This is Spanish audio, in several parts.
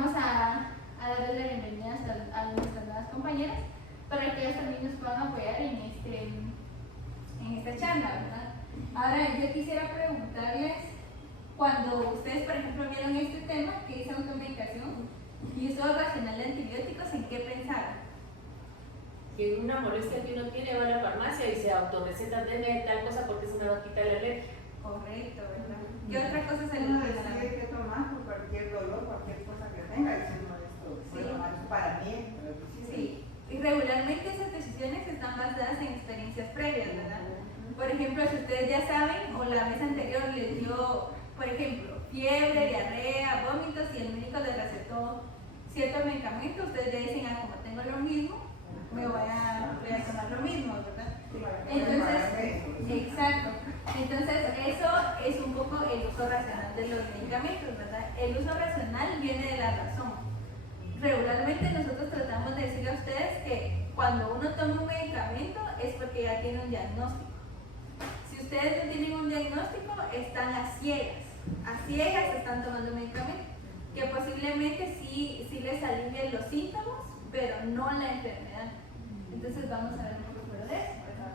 vamos a darles la bienvenida a nuestras nuevas compañeras para que ellas también nos puedan apoyar en esta charla, ¿verdad? Ahora, yo quisiera preguntarles, cuando ustedes, por ejemplo, vieron este tema, que es automedicación y uso racional de antibióticos, ¿en qué pensaron? Que una molestia que uno tiene va a la farmacia y se autorreceta, denme tal cosa porque se me va a quitar la alergia. Correcto, ¿verdad? ¿Qué otra cosa se les Uno ocurre? decide que tomar por cualquier dolor, cualquier cosa que tenga, y si no esto Sí. es para mí, pero Sí, y regularmente esas decisiones están basadas en experiencias previas, ¿verdad? Por ejemplo, si ustedes ya saben, o la vez anterior les dio, por ejemplo, fiebre, diarrea, vómitos, y el médico les recetó cierto medicamento, ustedes ya dicen, como tengo lo mismo, voy a tomar lo mismo, ¿verdad? Entonces, exacto. Entonces, eso es un poco el uso racional de los medicamentos, ¿verdad? El uso racional viene de la razón. Regularmente nosotros tratamos de decirle a ustedes que cuando uno toma un medicamento es porque ya tiene un diagnóstico. Si ustedes no tienen un diagnóstico, están a ciegas están tomando un medicamento, que posiblemente sí les alivien los síntomas, pero no la enfermedad. Entonces vamos a ver un poco sobre eso, ¿verdad?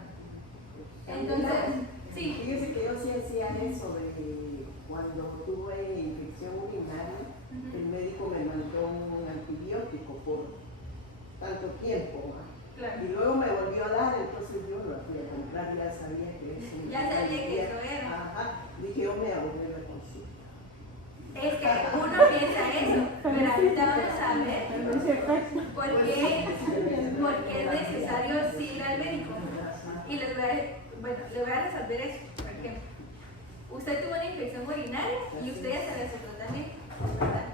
Entonces, sí. Fíjese que yo sí hacía eso de cuando tuve infección urinaria, el médico me mandó un antibiótico por tanto tiempo, ¿no? Claro. Y luego me volvió a dar, entonces yo lo fui a comprar, ya sabía que eso. Ya sabía que eso era. Ajá, dije yo me hago de la consulta. Es que uno piensa eso, pero ahorita vamos a ver por qué es necesario ir al médico. Y les voy a resolver eso. Por ejemplo, usted tuvo una infección urinaria y usted ya sabe su tratamiento, ¿verdad?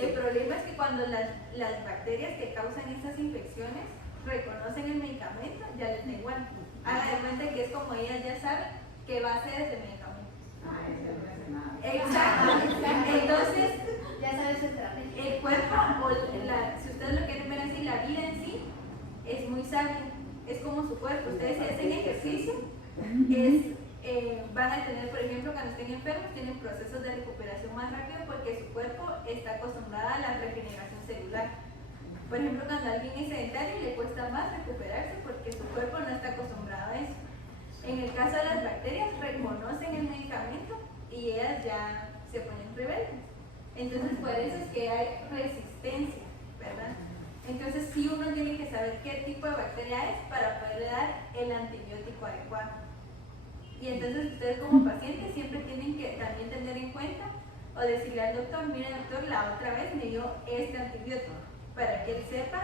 El problema es que cuando las bacterias que causan estas infecciones reconocen el medicamento, ya les da igual. Haga de cuenta que es como ellas ya saben que va a ser ese medicamento. Exacto. Entonces, Ya sabes su estrategia. el cuerpo, si ustedes lo quieren ver así, la vida en sí es muy sabia. Es como su cuerpo. Ustedes si hacen ejercicio, van a tener, por ejemplo, cuando estén enfermos, tienen procesos de recuperación más rápido porque su cuerpo está acostumbrado a la regeneración celular. Por ejemplo, cuando alguien es sedentario le cuesta más recuperarse porque su cuerpo no está acostumbrado a eso. En el caso de las bacterias, reconocen el medicamento y ellas ya se ponen rebeldes. Entonces, por eso es que hay resistencia, ¿verdad? Entonces, sí uno tiene que saber qué tipo de bacteria es para poderle dar el antibiótico adecuado. Y entonces, ustedes como pacientes siempre tienen que también tener en cuenta o decirle al doctor, mire doctor, la otra vez me dio este antibiótico, para que él sepa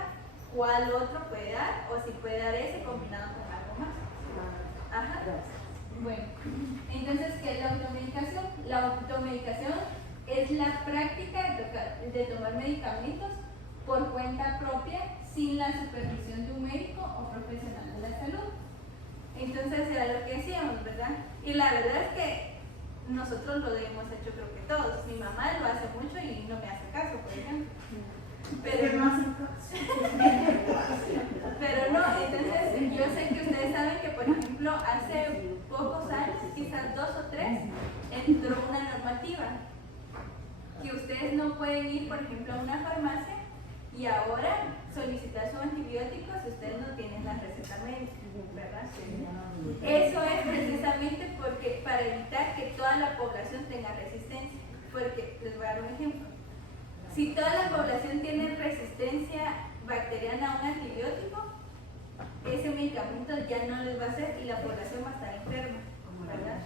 cuál otro puede dar o si puede dar ese combinado con algo más. Ajá. Bueno, entonces, ¿qué es la automedicación? La automedicación es la práctica de tomar medicamentos por cuenta propia sin la supervisión de un médico o profesional de la salud. Entonces era lo que decíamos, ¿verdad? Y la verdad es que nosotros lo hemos hecho creo que todos. Mi mamá lo hace mucho y no me hace caso, por ejemplo. Pero no, entonces yo sé que ustedes saben que, por ejemplo, hace pocos años, quizás 2 o 3, entró una normativa que ustedes no pueden ir, por ejemplo, a una farmacia y ahora solicitar su antibiótico si ustedes no tienen la receta médica, ¿verdad? Eso es precisamente porque para evitar que toda la población tenga resistencia. Porque les voy a dar un ejemplo. Si toda la población tiene resistencia bacteriana a un antibiótico, ese medicamento ya no les va a hacer y la población va a estar enferma, ¿verdad?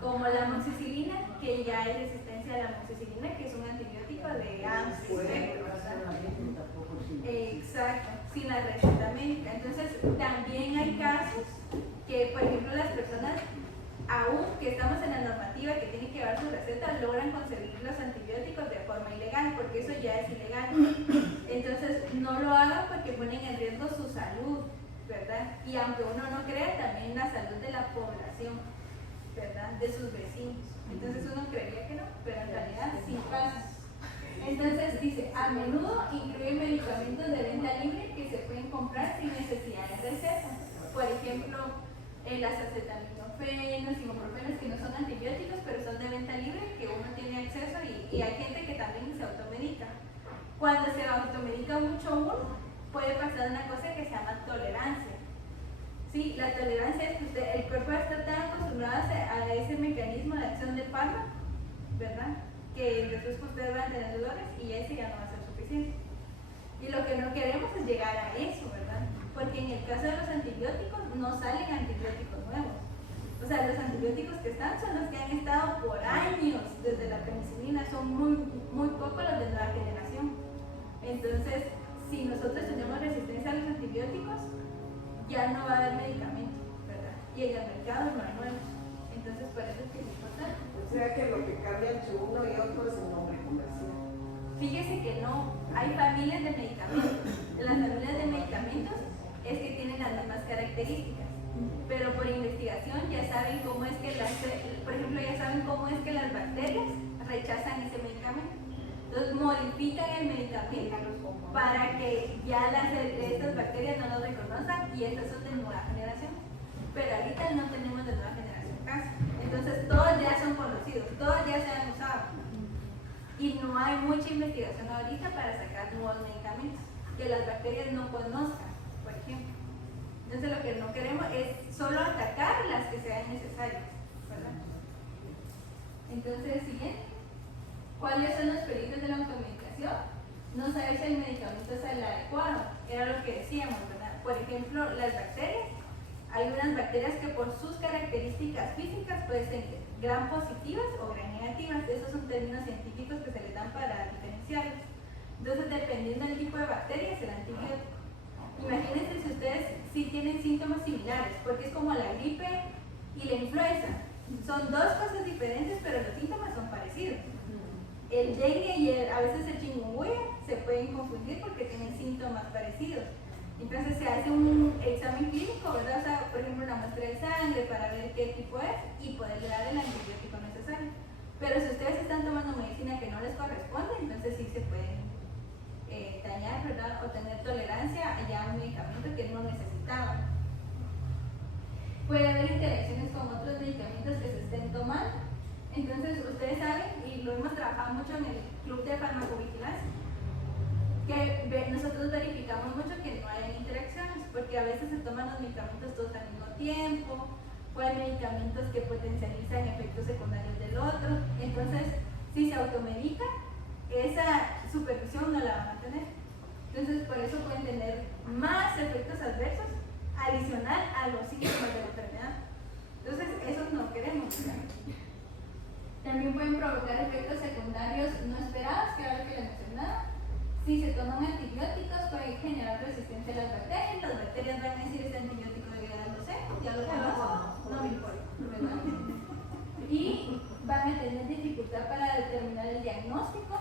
Como la amoxicilina, que ya hay resistencia a la amoxicilina, que es un antibiótico de amplio espectro, ¿verdad? Exacto, sin la receta médica. Entonces, también hay casos que, por ejemplo, las personas, aún que estamos en la normativa que tienen que llevar su receta, logran conseguir los antibióticos de forma ilegal, porque eso ya es ilegal. Entonces, no lo hagan porque ponen en riesgo su salud, ¿verdad? Y aunque uno no crea, también la salud de la población, ¿verdad? De sus vecinos. Entonces, uno creería que no, pero en realidad sí pasa. Entonces, dice, a menudo incluye medicamentos de venta libre que se pueden comprar sin necesidad de receta. Por ejemplo, las acetaminofenos, ibuprofenos, que no son antibióticos, pero son de venta libre, que uno tiene acceso y hay gente que también se automedica. Cuando se automedica mucho uno, puede pasar una cosa que se llama tolerancia. Sí, la tolerancia es que el cuerpo está tan acostumbrado a ese mecanismo de acción del fármaco, ¿verdad? Que después ustedes van a tener dolores y ese ya no va a ser suficiente. Y lo que no queremos es llegar a eso, ¿verdad? Porque en el caso de los antibióticos no salen antibióticos nuevos. O sea, los antibióticos que están son los que han estado por años desde la penicilina, son muy pocos los de nueva generación. Entonces, si nosotros tenemos resistencia a los antibióticos, ya no va a haber medicamento, ¿verdad? Y en el mercado no hay nuevos. Entonces, por eso es que es importante. O sea que lo que cambia entre uno y otro es el nombre comercial. Fíjese que no, hay familias de medicamentos. Las familias de medicamentos es que tienen las mismas características, pero por investigación ya saben cómo es que por ejemplo, ya saben cómo es que las bacterias rechazan ese medicamento. Entonces modifican el medicamento para que ya estas bacterias no lo reconozcan y estas son de nueva generación. Pero ahorita no tenemos de nueva generación casi. Entonces todos ya son conocidos, todos ya se han usado. Y no hay mucha investigación ahorita para sacar nuevos medicamentos que las bacterias no conozcan, por ejemplo. Entonces lo que no queremos es solo atacar las que sean necesarias, ¿verdad? Entonces, siguiente. ¿Cuáles son los peligros de la automedicación? No saber si el medicamento es el adecuado, era lo que decíamos, ¿verdad? Por ejemplo, las bacterias. Hay unas bacterias que por sus características físicas pueden ser gram positivas o gram negativas. Esos son términos científicos que se les dan para diferenciarlos. Entonces, dependiendo del tipo de bacteria, es el antibiótico. Imagínense si ustedes sí tienen síntomas similares, porque es como la gripe y la influenza. Son dos cosas diferentes, pero los síntomas son parecidos. El dengue y a veces el chikungunya se pueden confundir porque tienen síntomas parecidos. Entonces se hace un examen clínico, ¿verdad? O sea, por ejemplo, una muestra de sangre para ver qué tipo es y poderle dar el antibiótico necesario. Pero si ustedes están tomando medicina que no les corresponde, entonces sí se pueden dañar, ¿verdad? O tener tolerancia ya a un medicamento que no necesitaban. Puede haber interacciones con otros medicamentos que se estén tomando. Entonces, ustedes saben, y lo hemos trabajado mucho en el Club de Farmacovigilancia, que nosotros verificamos mucho que no hayan interacciones, porque a veces se toman los medicamentos todos al mismo tiempo, o hay medicamentos que potencializan efectos secundarios del otro. Entonces, si se automedica, esa supervisión no la van a tener. Entonces, por eso pueden tener más efectos adversos adicional a los síntomas de la enfermedad. Entonces, esos no queremos, ¿verdad? También pueden provocar efectos secundarios no esperados, que ahora que les mencionaba. Si se toman antibióticos, pueden generar resistencia a las bacterias van a decir este antibiótico de grado C, ya lo conozco, no me importa, ¿verdad? Y van a tener dificultad para determinar el diagnóstico,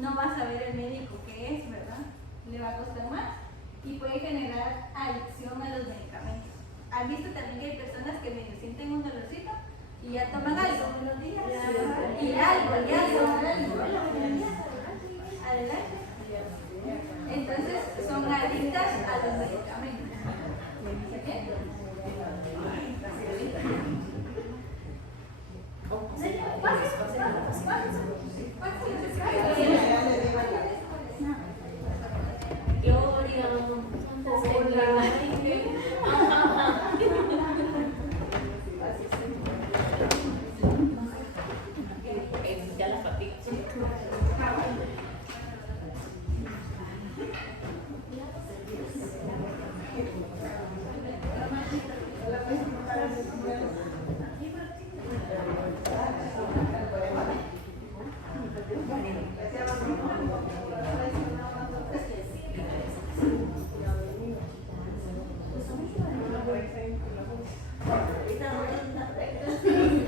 no va a saber el médico qué es, ¿verdad? Le va a costar más y puede generar adicción a los medicamentos. ¿Han visto también que hay personas que medio sienten un dolorcito y ya toman algo? Y algo. Adelante. Entonces son adictas a los medicamentos. Ya la fatiga.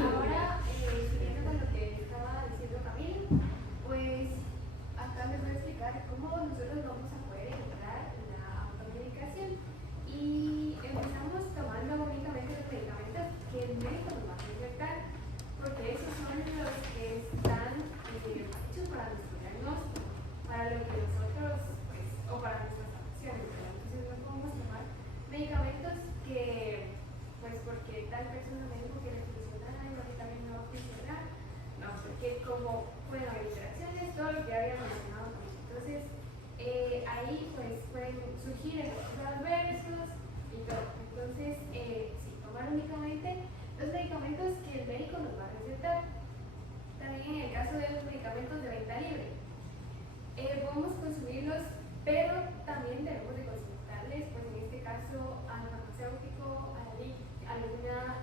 Ahora, siguiendo con lo que estaba diciendo Camilo, pues acá les voy a explicar cómo nosotros vamos a poder encontrar la automedicación. Y empezamos tomando únicamente los medicamentos que el médico nos va a recetar, porque esos son los que están hechos para nuestro diagnóstico, para lo que nosotros, pues, o para nuestras afecciones, ¿verdad? Entonces no podemos tomar medicamentos que, pues, porque tal persona me dijo que le funcionara y a mí también me va a funcionar. No, porque como pueden haber interacciones, todo lo que había mencionado con Entonces, ahí pues pueden surgir efectos adversos y todo. Entonces, si tomar únicamente los medicamentos que el médico nos va a recetar. También en el caso de los medicamentos de venta libre, podemos consumirlos, pero también debemos de consultarles, pues en este caso al farmacéutico, alguna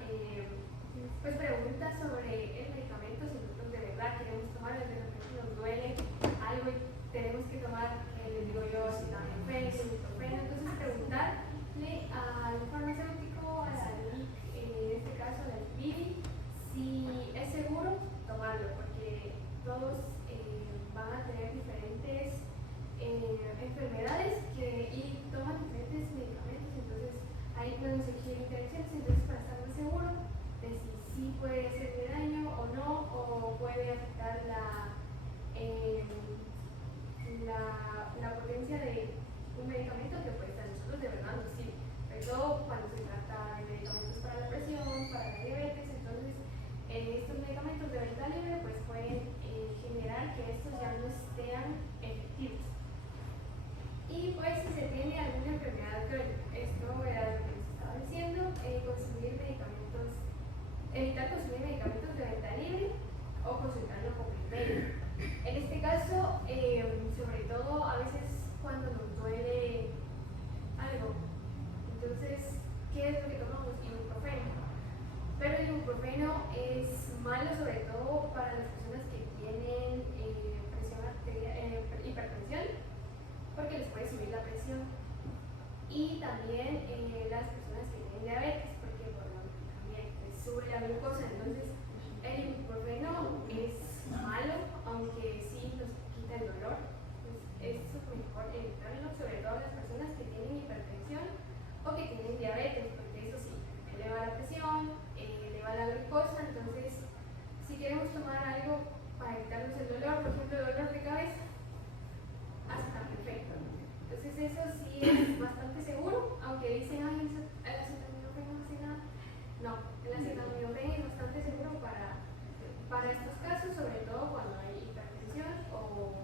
pues pregunta sobre el medicamento, si nosotros de verdad queremos tomar, de repente nos duele algo y tenemos que tomar, les digo yo, acetaminofén, ibuprofeno, entonces preguntarle al farmacéutico, a la LIC, en este caso a la LIC, si es seguro tomarlo, porque todos van a tener diferentes enfermedades y toman diferentes medicamentos, entonces ahí pueden surgir interacciones, entonces para estar más seguro de si sí puede hacerle daño o no, o puede afectar la potencia de un medicamento que pues a nosotros de verdad nos sirve, sobre todo cuando se trata de medicamentos para la presión, para la diabetes, entonces estos medicamentos de venta libre pues pueden generar que estos ya no sean efectivos. Y pues si se tiene alguna enfermedad crónica, esto era lo que les estaba diciendo, evitar consumir medicamentos de venta libre o consultarlo con el médico. En este caso, sobre todo a veces cuando nos duele algo, entonces, ¿qué es lo que tomamos? Ibuprofeno. Pero el ibuprofeno es malo sobre todo para las personas que tienen hipertensión, porque les puede subir la presión. Y también las personas que tienen diabetes, porque también les sube la glucosa. Entonces, el ibuprofeno es malo, aunque sí nos quita el dolor. Pues es mejor evitarlo, sobre todo las personas que tienen hipertensión o que tienen diabetes, porque eso sí, eleva la presión, eleva la glucosa. Entonces, si queremos tomar algo para evitarnos el dolor, por ejemplo, el dolor de cabeza, hasta perfecto. Entonces, eso sí es bastante seguro, aunque dicen, ay, el acetaminofén no hace nada. No, el acetaminofén es bastante seguro para estos casos, sobre todo cuando hay hipertensión o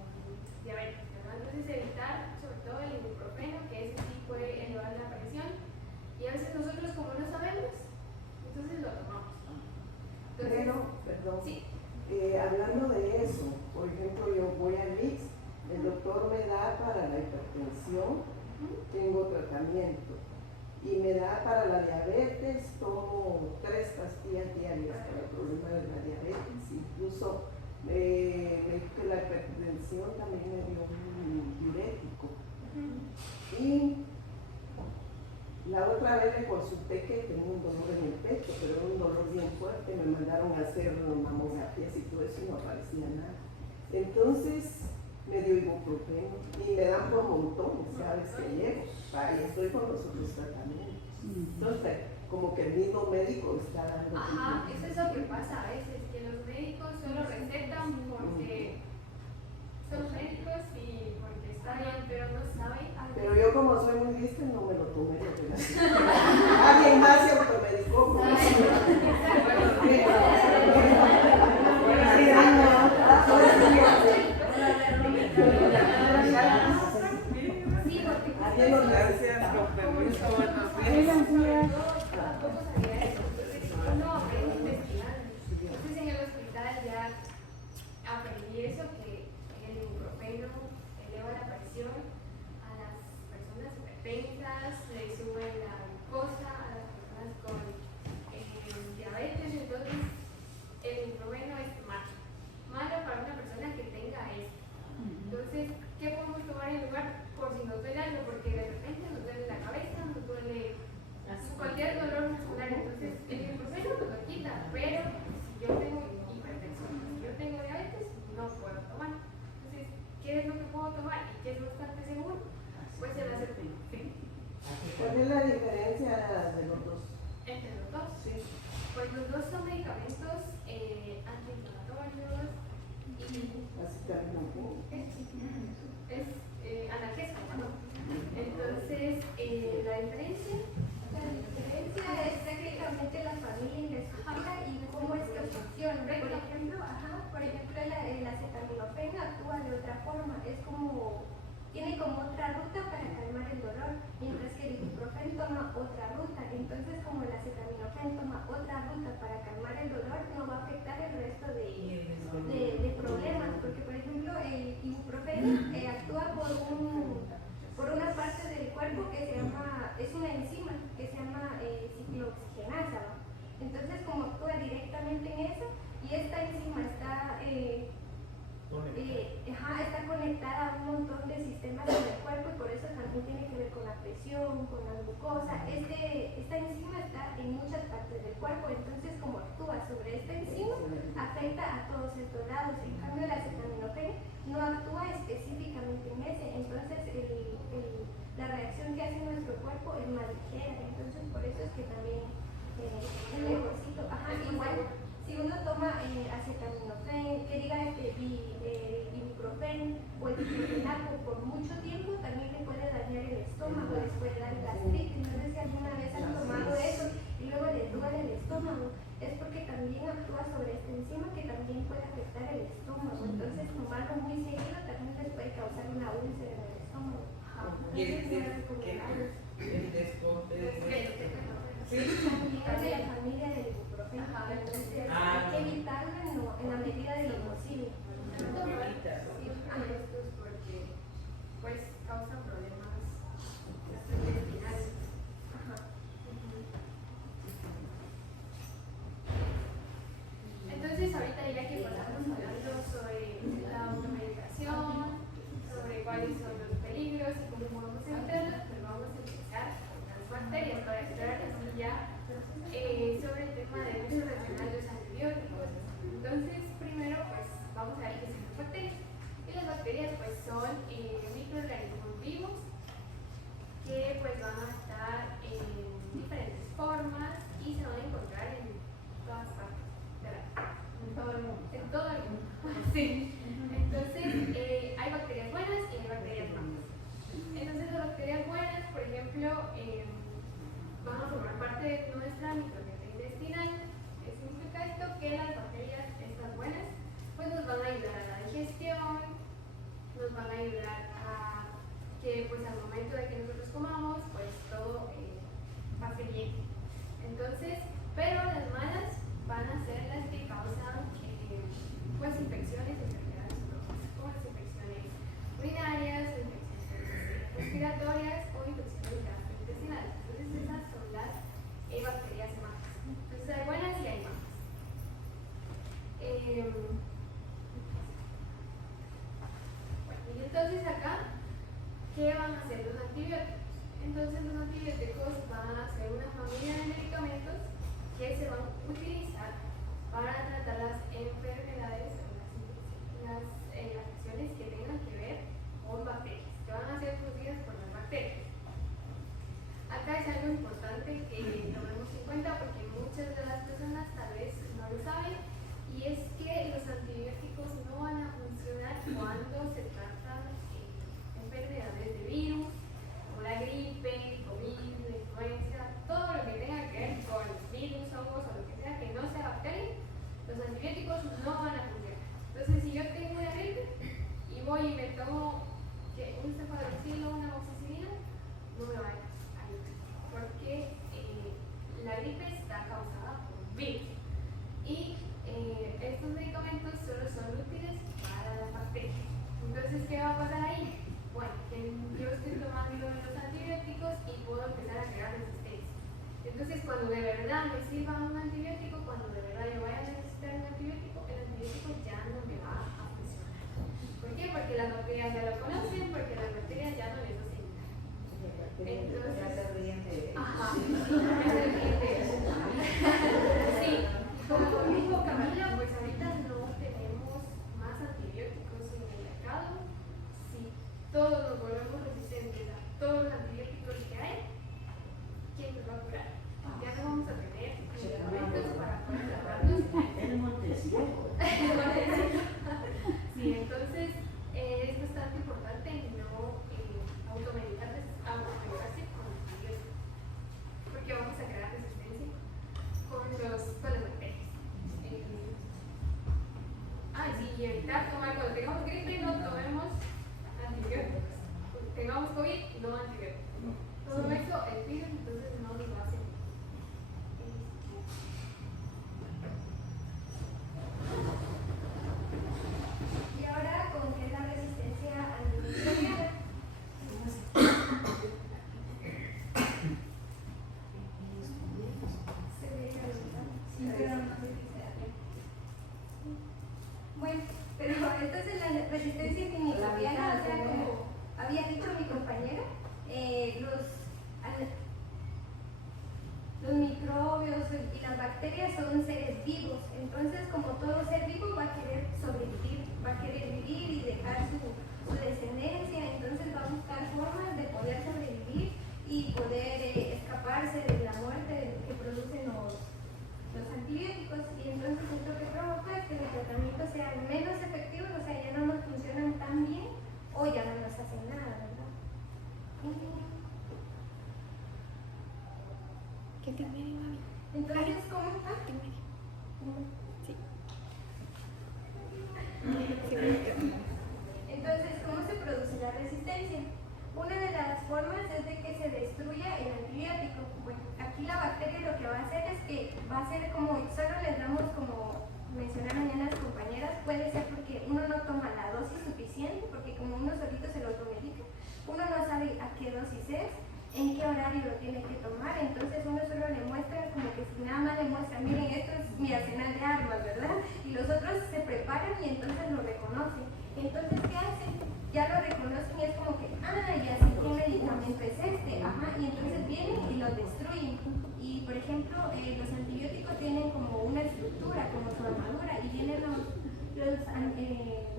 diabetes, ¿verdad? Entonces, evitar sobre todo el ibuprofeno, que ese sí puede elevar la presión, y a veces nosotros, como no sabemos, entonces lo tomamos. Entonces, pero, perdón, sí. Hablando de eso, por ejemplo, yo voy al MIX, el doctor me da para la hipertensión, tengo tratamiento, y me da para la diabetes, tomo 3 pastillas diarias para el problema de la diabetes, incluso la hipertensión también me dio un diurético. Y la otra vez le consulté que tenía un dolor en el pecho, pero era un dolor bien fuerte, me mandaron a hacer mamografías y todo eso y no aparecía nada. Entonces me dio ibuprofeno y me dan por montones cada vez que llego. Ahí estoy con los otros tratamientos. Entonces, como que el mismo médico está dando. Ajá, eso es lo que pasa a veces, que los médicos solo recetan porque son médicos y porque está bien, pero no saben. Pero yo, como soy muy lista, no me lo tomé. Alguien más se automedicó. Gracias, con permiso, buenos días. Tampoco sabía eso, entonces uno aprende investigando. Entonces en el hospital ya aprendí eso, que el ibuprofeno eleva la presión a las personas hipertensas, le sube la glucosa a las personas con diabetes. Entonces el ibuprofeno es malo para una persona que tenga esto. Entonces, ¿qué podemos tomar en lugar? Por si nos duele algo, porque de repente nos duele la cabeza, nos duele cualquier dolor muscular, entonces el ibuprofeno nos lo quita, pero si yo tengo hipertensión, si yo tengo diabetes, no puedo tomar. Entonces, ¿qué es lo que puedo tomar y qué es bastante seguro? Pues el acetaminofén. ¿Cuál es la diferencia de los dos? Entre los dos, Sí. pues los dos son medicamentos antiinflamatorios y Acetaminofén. es analgésico, ¿no? Entonces, la diferencia es prácticamente la familia investiga y cómo es que funciona. Por ejemplo, el acetaminofén actúa de otra forma. Es como tiene como otra ruta para calmar el dolor, mientras que el ibuprofeno toma otra ruta. Entonces, como el acetaminofén toma otra ruta para calmar el dolor, no va a afectar el resto de problemas, porque por ejemplo el ibuprofeno actúa por una parte del cuerpo que se llama, es una enzima que se llama ciclooxigenasa, ¿no? Entonces, como actúa directamente en eso, y esta enzima está conectada a un montón de sistemas en el cuerpo, y por eso también tiene que ver con la presión, con la glucosa. Esta enzima está en muchas partes del cuerpo, entonces como actúa sobre esta enzima, afecta a todos estos lados. En cambio, el acetaminofén no actúa específicamente en ese, entonces la reacción que hace nuestro cuerpo es más ligera, entonces por eso es que también es mejorcito. Igual, si uno toma acetaminofén, que diga ibuprofeno o el diclofenaco por mucho tiempo, también le puede dañar el estómago, les puede dar gastritis. No sé si alguna vez han tomado eso y luego les duele el estómago, es porque también actúa sobre esta enzima que también puede afectar el estómago. Entonces, tomarlo muy seguido también les puede causar una úlcera en el estómago. Entonces, no es recomendable. Sí. También es de la familia del ibuprofeno, entonces hay que evitarlo en la medida de lo posible. Estos porque pues causan problemas intestinales. Entonces ahorita ya que pasamos hablando sobre la automedicación, sobre cuáles son los peligros y cómo podemos evitarlos, pues vamos a empezar con las bacterias para explorar así ya sobre el tema del uso racional de los antibióticos. Entonces primero pues vamos a ver qué son las bacterias. Y las bacterias pues son microorganismos vivos que pues van a estar en diferentes formas y se van a encontrar en todas partes de en todo el mundo. Sí. Entonces hay bacterias buenas y hay bacterias malas. Entonces las bacterias buenas, por ejemplo, van a formar parte de nuestra microbiota intestinal. ¿Qué significa esto? Que las bacterias estas buenas pues nos van a ayudar a la digestión, nos van a ayudar a que pues al momento de que nosotros comamos pues todo pase bien. Entonces, pero las malas van a ser las que causan pues infecciones, enfermedades como las infecciones urinarias, infecciones respiratorias o infecciones gastrointestinales. Entonces esas son las bacterias malas. Entonces hay buenas y hay malas. Y entonces acá, ¿qué van a hacer los antibióticos? Entonces los antibióticos van a ser una familia de medicamentos que se van a utilizar para tratar las enfermedades o las afecciones que tengan que ver con bacterias, que van a ser producidas por las bacterias. Acá es algo importante que tomemos en cuenta porque muchas de las personas tal vez no lo saben, y es que los antibióticos no van a funcionar cuando se tratan enfermedades de virus, como la gripe, COVID, la influenza, todo lo que tenga que ver con virus, hongos o lo que sea que no sea bacteria, los antibióticos no van a funcionar. Entonces, si yo tengo una gripe y voy y me tomo un cefalexilo o una amoxicilina, no me va a ayudar, porque la gripe está causada por un virus. Y estos medicamentos solo son útiles para las bacterias. Entonces, ¿qué va a pasar ahí? Bueno, que yo estoy tomando los antibióticos y puedo empezar a crear resistencia. Entonces, cuando de verdad me sirva un antibiótico, cuando de verdad yo vaya a necesitar un antibiótico, el antibiótico ya no me va a funcionar. ¿Por qué? Porque las bacterias ya lo conocen, porque las bacterias ya no necesitan. Entonces, Ya se ríen de ajá, sí, como dijo Camila, pues ahorita no tenemos más antibióticos en el mercado. Si todos nos volvemos resistentes a todos los antibióticos que hay, ¿quién nos va a curar? Ya no vamos a tener medicamentos para poder tratarnos. Sí, entonces es bastante importante no automedicarse con antibióticos, porque vamos a crear resistencia con las bacterias. Sí, y evitar tomar cuando tengamos gripe, no tomemos antibióticos. tengamos COVID, no antibióticos. Todo eso el virus entonces no nos va a hacer. Y ahora, ¿con qué es la resistencia antimicrobiana? Se ve resultado. Sí, pero no sé si sea bien. Bueno, pero entonces la resistencia antimicrobiana, o sea, como había dicho mi compañera, los microbios y las bacterias son seres vivos. Entonces, como todo ser vivo va a querer sobrevivir, va a querer vivir y dejar su descendencia. Entonces va a buscar formas de poder sobrevivir y poder escaparse de la muerte que producen los antibióticos. Y entonces esto que provoca es que los tratamientos sean menos efectivos, o sea, ya no nos funcionan tan bien o ya no nos hacen nada, ¿verdad? ¿Qué te medio, mami? Entonces, ¿cómo está? ¿Qué medio? Sí. Entonces, ¿cómo se produce la resistencia? Una de las formas es de que se destruya el antibiótico. Bueno, aquí la bacteria lo que va a hacer es que va a ser como, solo les damos como mencionaron ya las compañeras, puede ser porque uno no toma la dosis suficiente, porque como uno solito se lo automedica, uno no sabe a qué dosis es, en qué horario lo tiene que tomar, entonces uno solo le muestra como que si nada más le muestra, miren, esto es mi arsenal de armas, ¿verdad? Y los otros se preparan y entonces lo reconocen. Entonces, ¿qué hacen? Ya lo reconocen y es como que, ya sé qué medicamento es este, y entonces vienen y lo destruyen. Y por ejemplo, los antibióticos tienen como una estructura, como su armadura, y vienen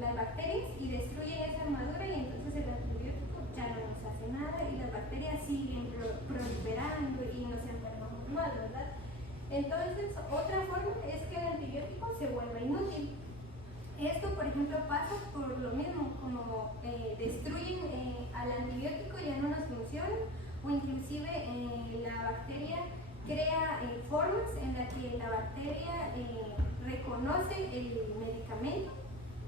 las bacterias y destruyen esa armadura y entonces el antibiótico ya no nos hace nada y las bacterias siguen proliferando y nos enfermamos más, ¿verdad? Entonces, otra forma es que el antibiótico se vuelva inútil. Esto, por ejemplo, pasa por lo mismo, como destruyen al antibiótico, ya no nos funciona, o inclusive la bacteria crea formas en las que la bacteria reconoce el medicamento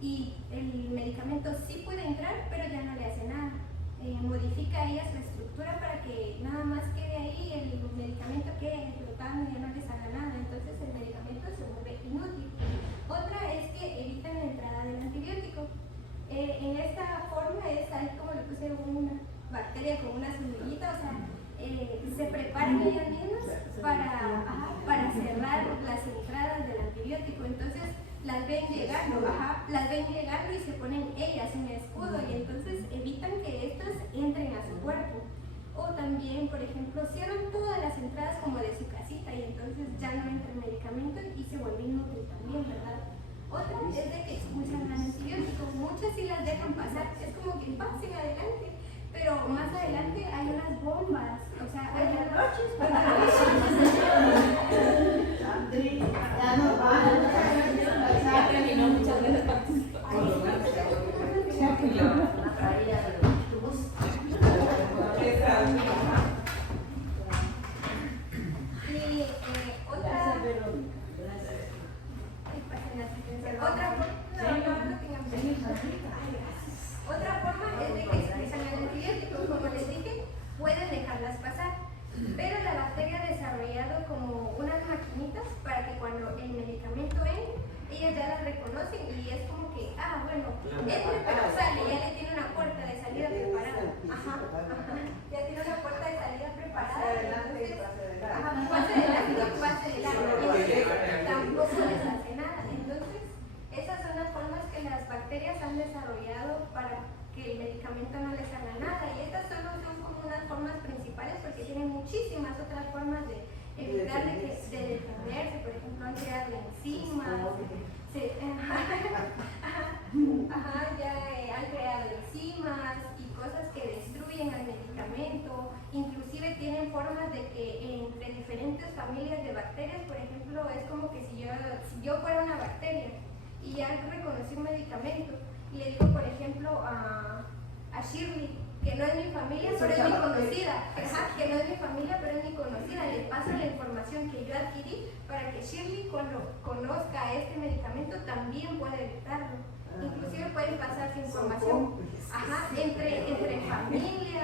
y el medicamento sí puede entrar, pero ya no le hace nada. Modifica ella su estructura para que nada más quede ahí, el medicamento quede flotando y ya no les haga nada, entonces el medicamento se vuelve inútil. Otra es que evitan la entrada del antibiótico. En esta forma es ahí como le puse una bacteria con una semillita, o sea, se preparan ellas mismas para cerrar las entradas del antibiótico. Entonces las ven llegando y se ponen ellas en escudo y entonces evitan que estos entren a su cuerpo. O también, por ejemplo, cierran todas las entradas como de su casita y entonces ya no entra el medicamento y se vuelve inútil también, ¿verdad? Otra es de que expulsan al antibiótico. Muchas sí las dejan pasar, es como que pasen adelante, pero más adelante hay unas bombas, o sea, hay Ya no va. Ya terminó, muchas veces participar. Y otra forma es de que expulsan el antibiótico, como les dije, pueden dejarlas pasar, pero la bacteria ha desarrollado como unas maquinitas para que cuando el medicamento entre, ellas ya las reconocen y es como que, entre pero sale, ya le tiene una puerta de salida preparada. Ya tiene una puerta de salida preparada. Pase adelante. Tampoco les hace nada. Entonces, esas son las formas que las bacterias han desarrollado para que el medicamento no les haga nada. Y estas solo son como unas formas principales porque tienen muchísimas otras formas de evitar de defenderse. Por ejemplo, han creado enzimas. Han creado enzimas y cosas que destruyen al medicamento. Inclusive tienen formas de que entre diferentes familias de bacterias, por ejemplo, es como que si yo fuera una bacteria y ya reconocí un medicamento y le digo, por ejemplo, a Shirley, que no es mi familia, pero es mi conocida, que no es mi familia, pero es mi conocida, le paso la información que yo adquirí para que Shirley, cuando conozca este medicamento, también pueda evitarlo. Inclusive pueden pasarse información entre familias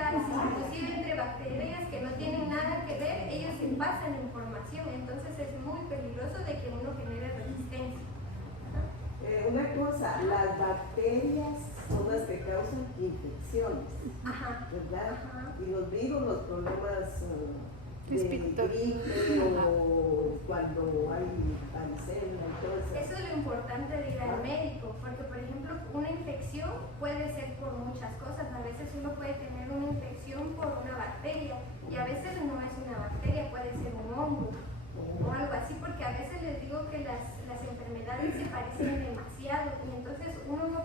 inclusive entre bacterias que no tienen nada que ver, ellos se pasan información, entonces es muy peligroso de que uno genere resistencia. Una cosa, las bacterias son las que causan infecciones, Ajá. ¿verdad? Ajá. Y los virus, los problemas de Respiratorios. gripe o cuando hay varicela y todo eso. Eso es lo importante de ir al médico, porque por ejemplo una infección puede ser por muchas cosas. A veces uno puede tener una infección por una bacteria y a veces no es una bacteria, puede ser un hongo o algo así, porque a veces les digo que las enfermedades se parecen demasiado y entonces uno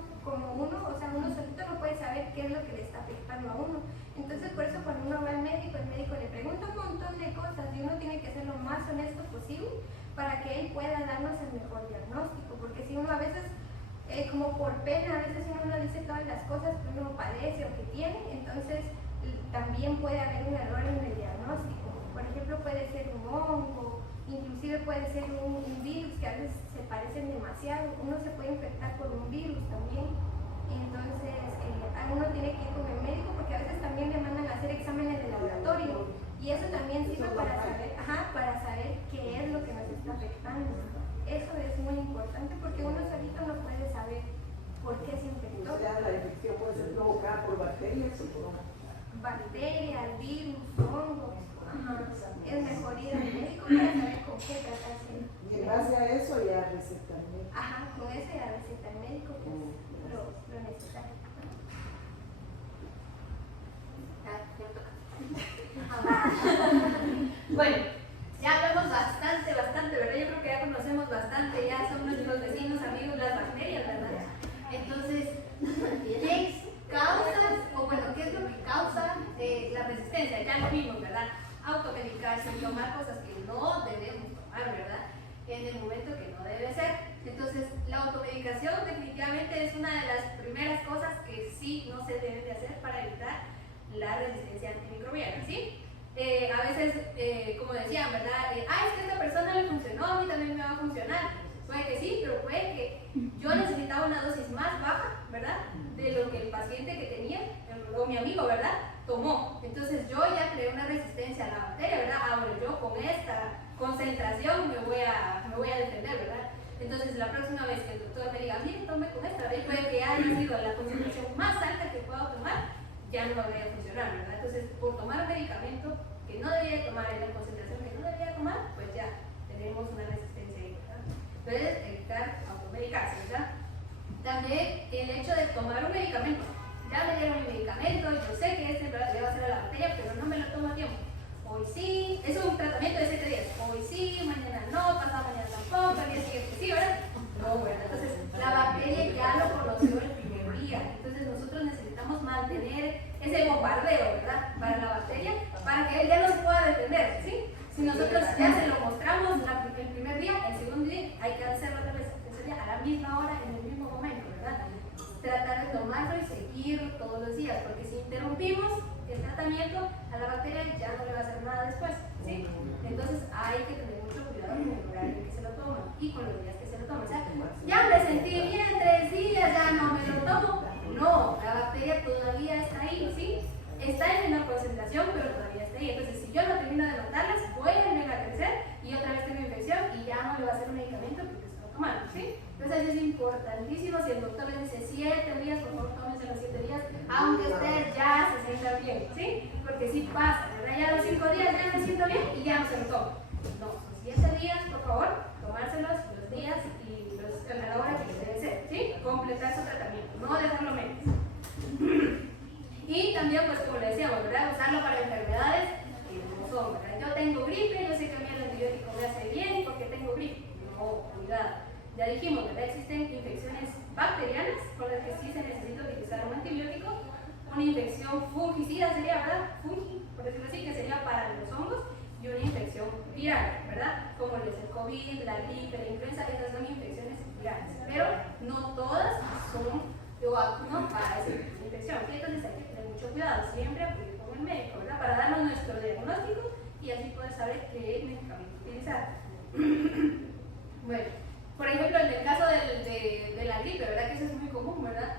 solito no puede saber qué es lo que le está afectando a uno. Entonces por eso cuando uno va al médico, el médico le pregunta un montón de cosas y uno tiene que ser lo más honesto posible para que él pueda darnos el mejor diagnóstico, porque si uno a veces, como por pena, a veces uno no dice todas las cosas que uno padece o que tiene, entonces también puede haber un error en el diagnóstico. Por ejemplo, puede ser un hongo, inclusive puede ser un virus que a veces se parecen demasiado, uno se puede infectar por un virus también. Entonces, uno tiene que ir con el médico porque a veces también le mandan a hacer exámenes de laboratorio y eso también sirve para saber qué es lo que nos está afectando. Eso es muy importante porque uno solito no puede saber por qué se infectó. O sea, la infección puede ser provocada por bacterias o por Bacterias, virus, hongos. Ajá. Es mejor ir al médico para saber con qué tratarse. y en base a eso ya recetan. Ajá, con eso ya receta el médico pues, lo necesario. Bueno, ya hablamos bastante, ¿verdad? Yo creo que ya conocemos bastante, ya son nuestros vecinos, amigos, las bacterias, ¿verdad? Entonces, ¿qué causas, o bueno, qué es lo que causa la resistencia? Ya lo vimos, ¿verdad? Automedicarse, tomar cosas que no debemos tomar, ¿verdad? En el momento que no debe ser. Entonces, la automedicación definitivamente es una de las primeras cosas que sí no se deben de hacer para evitar la resistencia antimicrobiana, ¿sí? A veces, como decían, ¿verdad? Es que a esta persona le funcionó, a mí también me va a funcionar. Puede que sí, pero puede que yo necesitaba una dosis más baja, ¿verdad? De lo que el paciente que tenía, o mi amigo, ¿verdad? Tomó. Entonces yo ya creé una resistencia a la bacteria, ¿verdad? Ahora yo con esta concentración me voy a defender, ¿verdad? Entonces la próxima vez que el doctor me diga, mire, tome con esta, ¿verdad? Puede que haya sido la concentración más alta que pueda tomar, ya no me vaya a funcionar, ¿verdad? Entonces, por tomar un medicamento que no debía tomar en la concentración que no debía tomar, pues ya tenemos una resistencia ahí, ¿verdad? Entonces, evitar automedicarse, ¿verdad? También el hecho de tomar un medicamento. Ya me dieron mi medicamento, yo sé que este le va a hacer a la bacteria, pero no me lo tomo a tiempo. Hoy sí, es un tratamiento de 7 días. Hoy sí, mañana no, pasado mañana tampoco, el día siguiente sí, ¿verdad? No, ¿verdad? Entonces, la bacteria ya lo conoció el primer día. Entonces, nosotros necesitamos mantener ese bombardeo, ¿verdad? Para la bacteria, para que él ya nos pueda defender, ¿sí? Si nosotros ya se lo mostramos el primer día, el segundo día, hay que hacerlo otra vez, a la misma hora, en el mismo momento, ¿verdad? Tratar de tomarlo y seguirlo todos los días, porque si interrumpimos el tratamiento, a la bacteria ya no le va a hacer nada después, ¿sí? Entonces hay que tener mucho cuidado con el horario en que se lo toma y con los días que se lo toma. O sea, ya me sentí bien 3 días, ya no me lo tomo. No, la bacteria todavía está ahí, ¿sí? Está en una concentración, pero todavía está ahí. Entonces, si yo no termino de matarlas, vuelven a crecer y otra vez tengo infección y ya no le va a hacer un medicamento porque se lo tomaron, ¿sí? Entonces es importantísimo, si el doctor les dice 7 días, por favor tómense los 7 días, aunque ustedes ya se sientan bien, ¿sí? Porque sí pasa, ¿verdad? Ya los 5 días ya me siento bien y ya no se lo tomo. No, son 7 días, por favor, tomárselos los días y a la hora que debe ser, ¿sí? Completar su tratamiento, no dejarlo menos. Y también, pues como le decíamos, ¿verdad? Usarlo para enfermedades que no son, ¿verdad? Yo tengo gripe, yo sé que a mí el antibiótico me hace bien porque tengo gripe. No, cuidado. Ya dijimos, ¿verdad? Existen infecciones bacterianas con las que sí se necesita utilizar un antibiótico. Una infección fungicida sería, ¿verdad? Fungi, por decirlo así, que sería para los hongos. Y una infección viral, ¿verdad? Como lo es el COVID, la gripe, la influenza, esas son infecciones virales. Pero no todas son vacunas para esa infección. ¿Sí? Entonces hay que tener mucho cuidado, siempre acudir con el médico, ¿verdad? Para darnos nuestro diagnóstico y así poder saber qué medicamento utilizar. Bueno. Por ejemplo, en el caso de la gripe, ¿verdad? Que eso es muy común, ¿verdad?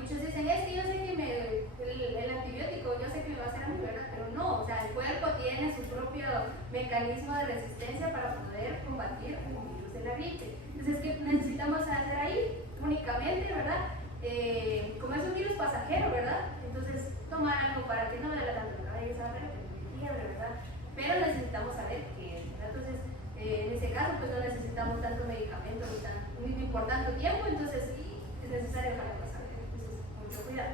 Muchos dicen, es que yo sé que el antibiótico, yo sé que me va a hacer a mí, ¿verdad? Pero no, o sea, el cuerpo tiene su propio mecanismo de resistencia para poder combatir el virus de la gripe. Entonces, ¿qué necesitamos hacer ahí? Únicamente, ¿verdad? Como es un virus pasajero, ¿verdad? Entonces, tomar algo para que no me duela tanto la cabeza, ¿verdad? Pero necesitamos saber qué es, ¿verdad? Entonces, en ese caso, pues no necesitamos tanto medicamento ni por tanto tiempo, entonces es necesario dejarlo pasar. Entonces, mucho cuidado.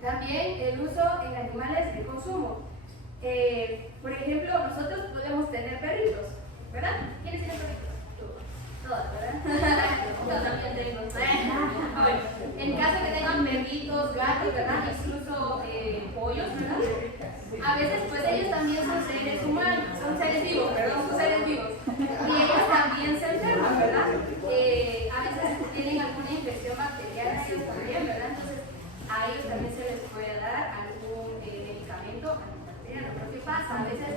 También el uso en animales de consumo. Por ejemplo, nosotros podemos tener perritos, ¿verdad? ¿Quiénes tienen perritos? Todas, ¿verdad? Yo también tengo. Bueno, en caso que tengan perritos, gatos, ¿verdad? Incluso pollos, ¿verdad? A veces pues ellos también son seres humanos, son seres vivos, perdón, son seres vivos. Y ellos también se enferman, ¿verdad? A veces tienen alguna infección bacteriana, ellos también, ¿verdad? Entonces a ellos también se les puede dar algún medicamento antibacteriano. Pero ¿qué pasa? A veces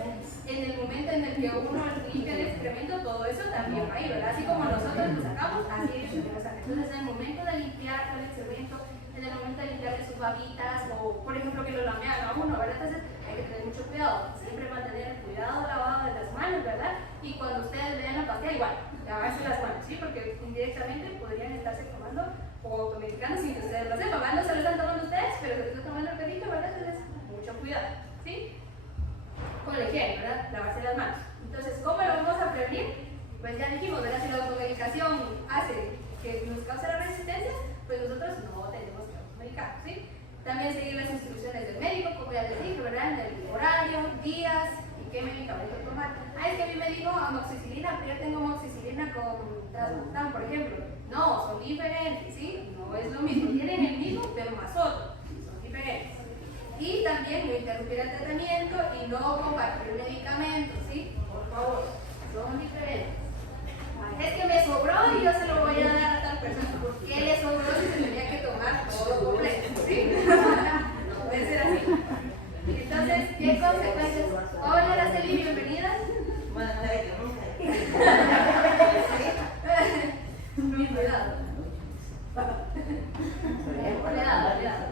en el momento en el que uno limpia el excremento, todo eso también va ahí, ¿verdad? Así como nosotros lo sacamos, así ellos también lo sacan. Entonces en el momento de limpiar el excremento, en el momento de limpiarle sus babitas o por ejemplo que lo lamean a uno, ¿verdad? Entonces hay que tener mucho cuidado, siempre mantener el cuidado lavado de las manos, ¿verdad? Y cuando ustedes vean la pastilla, igual, lavarse las manos, ¿sí? Porque indirectamente podrían estarse tomando o automedicando sin que ustedes lo sepan, ¿verdad? No se lo están tomando ustedes, pero se lo está tomando el perrito, ¿verdad? Entonces, mucho cuidado, ¿sí? Con la higiene, ¿verdad? Lavarse las manos. Entonces, ¿cómo lo vamos a prevenir? Pues ya dijimos, ¿verdad? Si la automedicación hace que nos cause la resistencia, pues nosotros no tenemos que automedicar, ¿sí? También seguir las instrucciones del médico, como ya les dije, ¿verdad? En el horario, días y qué medicamento tomar. Ah, es que a mí me dijo amoxicilina, pero yo tengo amoxicilina con trasmontán, por ejemplo. No, son diferentes, ¿sí? No es lo mismo. Tienen el mismo, pero más otro. Son diferentes. Y también no interrumpir el tratamiento y no compartir medicamentos, ¿sí? Por favor, son diferentes. Es que me sobró y yo se lo voy a dar a tal persona. ¿Por qué le sobró si se tenía que tomar todo completo? ¿Sí? No puede ser así. Entonces, ¿qué consecuencias? Hola, Araceli, bienvenida. Muy cuidado. Cuidado, cuidado.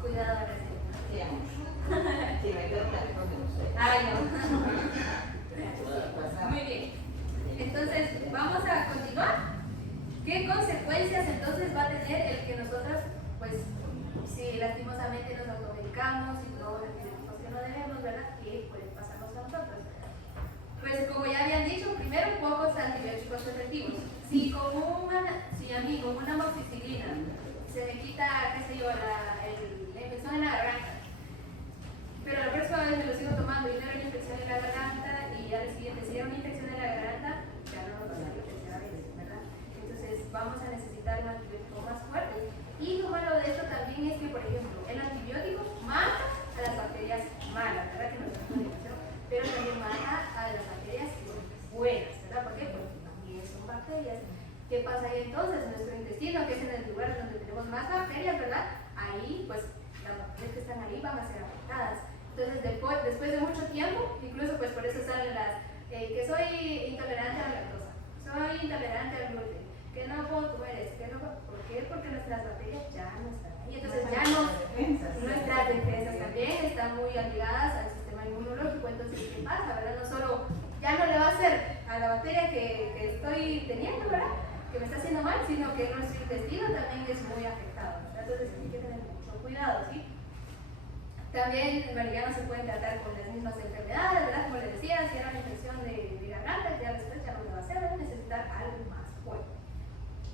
Cuidado, Araceli. Ay, no. Muy bien. Entonces, vamos a continuar. ¿Qué consecuencias entonces va a tener el que nosotros, pues, si lastimosamente nos automedicamos y no recibimos que no debemos, ¿verdad? ¿Qué puede pasarnos a nosotros? Pues, como ya habían dicho, primero, pocos antibióticos efectivos. Si a mí con una amoxicilina se me quita, qué sé yo, la infección en la garganta, pero la próxima vez me lo sigo tomando y no era una infección en la garganta y al siguiente si era una infección en la garganta, ya no va a pasar la tercera vez, ¿verdad? Entonces vamos a necesitar un antibiótico más fuerte. Y lo malo de esto también es que, por ejemplo, el antibiótico mata a las bacterias malas, ¿verdad? Que no es una infección, pero también mata a las bacterias que son buenas, ¿verdad? ¿Por qué? Porque también son bacterias. ¿Qué pasa ahí entonces? Nuestro intestino, que es en el lugar donde tenemos más bacterias, ¿verdad? Ahí, pues, las bacterias que están ahí van a ser afectadas. Entonces, después de mucho tiempo, incluso pues por eso salen las que soy intolerante a la lactosa, soy intolerante al gluten, que no puedo comer esto, que no puedo. ¿Por qué? Porque nuestras bacterias ya no están ahí. Entonces, ya nuestras defensas también están muy ligadas al sistema inmunológico. Entonces, ¿qué pasa, verdad? No solo ya no le va a hacer a la bacteria que estoy teniendo, ¿verdad? Que me está haciendo mal, sino que nuestro intestino también es muy afectado, ¿verdad? Entonces, hay que tener mucho cuidado, ¿sí? También ya no se pueden tratar con las mismas enfermedades, ¿verdad? Como les decía, si era una infección de garganta, ya después ya no lo va a hacer, van a necesitar algo más fuerte.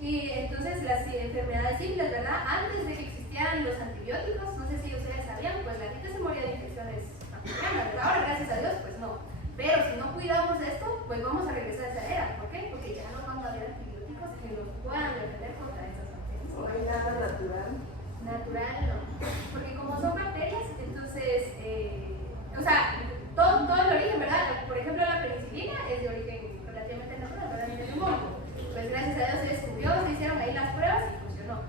Y entonces las enfermedades simples, ¿verdad? Antes de que existieran los antibióticos, no sé si ustedes sabían, pues la gente se moría de infecciones bacterianas, ¿verdad? Ahora, gracias a Dios, pues no. Pero si no cuidamos de esto, pues vamos a regresar a esa era. ¿Por qué? Porque ya no van a haber antibióticos que nos puedan defender contra esas bacterias. No hay nada natural. Natural no, porque como son bacterias, entonces, o sea, todo el origen, ¿verdad? Por ejemplo, la penicilina es de origen relativamente natural, ¿verdad? Viene de un hongo. Pues gracias a Dios se descubrió, se hicieron ahí las pruebas y funcionó.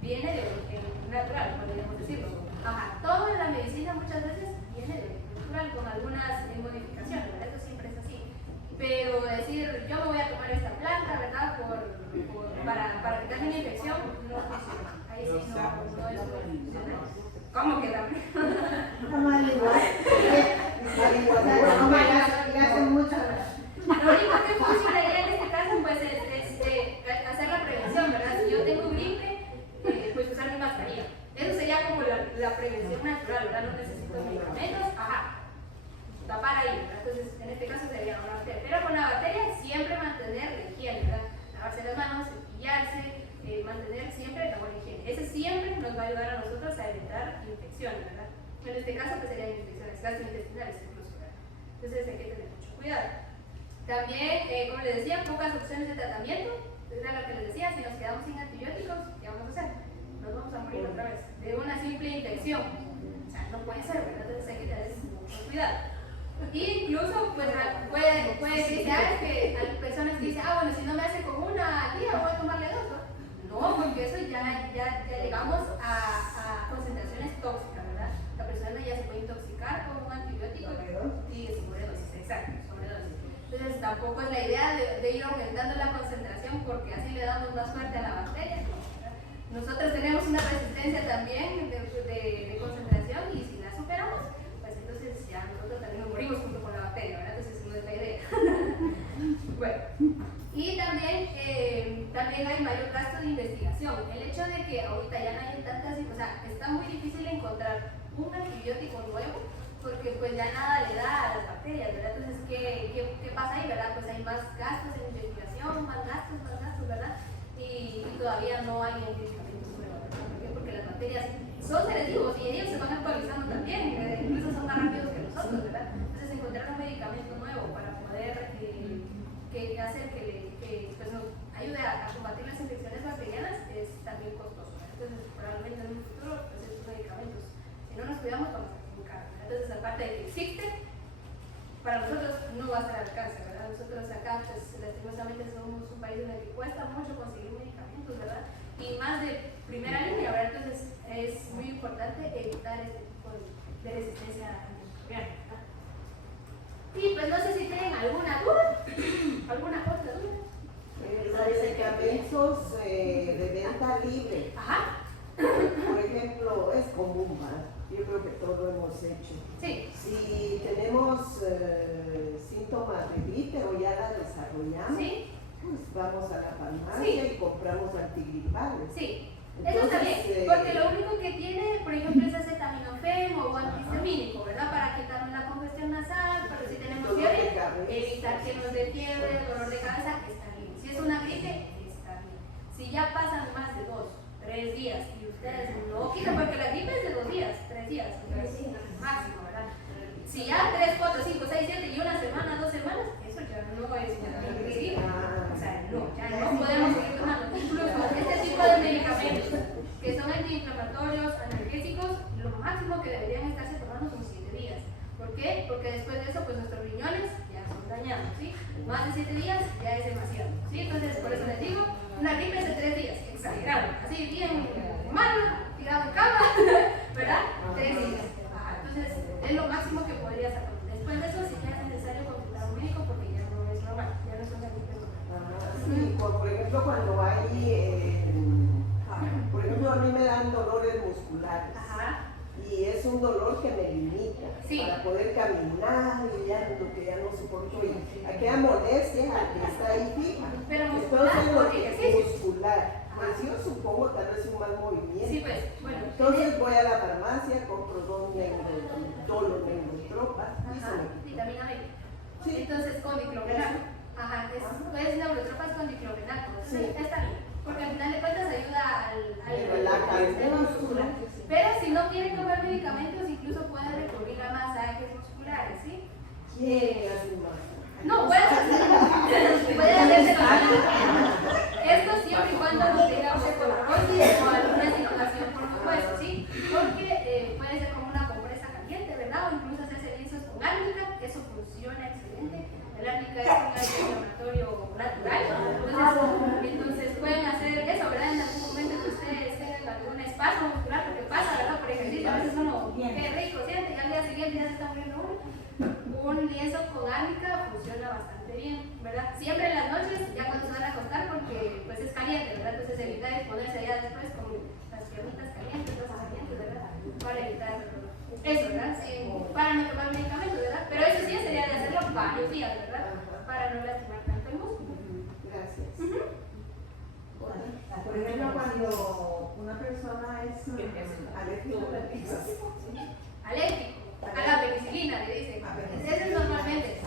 Viene de origen natural, podríamos decirlo. Ajá, todo en la medicina muchas veces viene de origen natural con algunas modificaciones, ¿verdad? Eso siempre es así. Pero decir, yo me voy a tomar esta planta, ¿verdad? Por quitarme una infección no funciona. Ahí sí no es funcional. ¿Cómo que también? Mal igual. No me hace mucho. Lo único que funciona ya en este caso pues es hacer la prevención, ¿verdad? Si yo tengo gripe, pues usar mi mascarilla. Eso sería como la prevención natural, ¿verdad? No necesito medicamentos, tapar ahí, ¿verdad? Entonces en este caso sería una bacteria. Pero con la bacteria siempre mantener la higiene, ¿verdad? Lavarse las manos, cepillarse, mantener siempre la buena higiene. Ese siempre nos va a ayudar a nosotros a evitar infecciones, ¿verdad? En este caso pues serían infecciones gastrointestinales incluso, ¿verdad? Entonces hay que tener mucho cuidado. También, como les decía, pocas opciones de tratamiento. Era lo que les decía, si nos quedamos sin antibióticos, ¿qué vamos a hacer? Nos vamos a morir otra vez de una simple infección. O sea, no puede ser, ¿verdad? Entonces hay que tener mucho cuidado. Y incluso, pues, puede decir, ¿sabes? Que hay personas que dicen, bueno, si no me hace con una al día, voy a tomarle dos, ¿no? No, porque eso ya llegamos a concentraciones tóxicas, ¿verdad? La persona ya se puede intoxicar con un antibiótico y sobredosis, exacto, sobredosis. Entonces tampoco es la idea de ir aumentando la concentración porque así le damos más fuerte a la bacteria. Nosotros tenemos una resistencia también de concentración y si la superamos, pues entonces ya nosotros también nos morimos junto con la bacteria, ¿verdad? Entonces no es la idea. Bueno, y también hay mayor gasto de investigación. El hecho de que ahorita ya no hay tantas, o sea, está muy difícil encontrar un antibiótico nuevo porque pues ya nada le da a las bacterias, ¿verdad? Entonces, ¿qué pasa ahí, verdad? Pues hay más gastos en investigación, más gastos, ¿verdad? Y todavía no hay medicamentos nuevos, ¿verdad? ¿Por qué? Porque las bacterias son seres vivos y ellos se van actualizando también, incluso son más rápidos que nosotros, ¿verdad? Entonces, encontrar un medicamento nuevo para poder hacer que pues, nos ayude a combatir las infecciones bacterianas es también costoso, ¿verdad? Entonces, probablemente en un futuro, pues estos medicamentos, si no nos cuidamos, vamos a equivocar, ¿verdad? Entonces, aparte de que existe, para nosotros no va a estar al alcance, ¿verdad? Nosotros acá, pues, lastimosamente somos un país en el que cuesta mucho conseguir medicamentos, ¿verdad? Y más de primera línea, ¿verdad? Entonces, es muy importante evitar este tipo de resistencia antimicrobiana, ¿verdad? Y pues no sé si tienen alguna duda, alguna otra duda. Los medicamentos de venta libre, Ajá, por ejemplo, es común, ¿verdad? Yo creo que todo lo hemos hecho. sí, Si tenemos síntomas de gripe o ya la desarrollamos, sí, pues vamos a la farmacia y compramos antigripales. sí. Eso está bien, porque lo único que tiene, por ejemplo, es acetaminofén o antihistamínico, ¿verdad? Para quitarnos la congestión nasal, para si tenemos fiebre, evitar que nos dé fiebre, dolor de cabeza, está bien. Si es una gripe, está bien. Si ya pasan más de 2, 3 días y ustedes no quitan, porque la gripe es de 2 días, 3 días, máximo, ¿verdad? Si ya 3, 4, 5, 6, 7 y una semana, 2 semanas, eso ya no es una gripe. O sea, no, ya no podemos seguir tomando. Incluso este tipo de medicamentos que son antiinflamatorios, analgésicos, lo máximo que deberían estarse tomando son 7 días. ¿Por qué? Porque después de eso, pues nuestros riñones ya son dañados, ¿sí? Más de 7 días ya es demasiado, ¿sí? Entonces, por eso les digo, una gripe es de 3 días, exagerado, así bien malo, tirado en cama, ¿verdad? 3 días. Entonces, es lo máximo que podrías hacer. Después de eso, sí ya es necesario consultar a un médico porque ya no es normal, ya no son gripes normales. Sí, por ejemplo, cuando hay, por ejemplo, a mí me dan dolores musculares. Ajá. Y es un dolor que me limita Sí. para poder caminar y ya lo que ya no soporto y aquella molestia que está ahí fija. Pero muscular, Entonces, lo por que ejercicio. muscular, pues yo supongo tal vez un mal movimiento. Sí, pues, bueno. Entonces voy a la farmacia, compro 2 neurotropas y se Ajá, me quita. vitamina B. Sí. Entonces, con diclofenaco. Ajá, es neurotropas con diclofenaco. Entonces, está bien. Porque al final de cuentas ayuda al Relaja el sistema músculo. muscular. Pero si no quieren tomar medicamentos, incluso pueden recurrir a masajes musculares, ¿sí? ¿Quién hace más? No, puede hacerse esto siempre y cuando no tenga osteoporosis o alguna situación por los huesos, ¿sí? Porque puede ser como una compresa caliente, ¿verdad? O incluso hacerse lienzos con árnica, eso funciona excelente. El árnica es un antiinflamatorio natural, entonces pueden hacer eso, ¿verdad? En algún momento que ustedes tengan algún espasmo muscular, porque pasa, ¿verdad? Por ejercicio, a veces uno, qué rico siente, y al día siguiente ya se está muriendo uno. Un lienzo con árnica funciona bastante bien, ¿verdad? Siempre en las noches, ya cuando se van a acostar, porque pues pues es caliente, ¿verdad? Entonces evitar exponerse allá después con las piernitas calientes, cosas calientes, ¿verdad? Para evitar eso, ¿verdad? Sí, para no tomar medicamentos, ¿verdad? Pero eso sí sería de hacerlo varios días, ¿verdad? Para no lastimar tanto el músculo. Gracias. Por ejemplo, cuando una persona es alérgica a la Alérgico a la penicilina, le dicen. Ese es normalmente.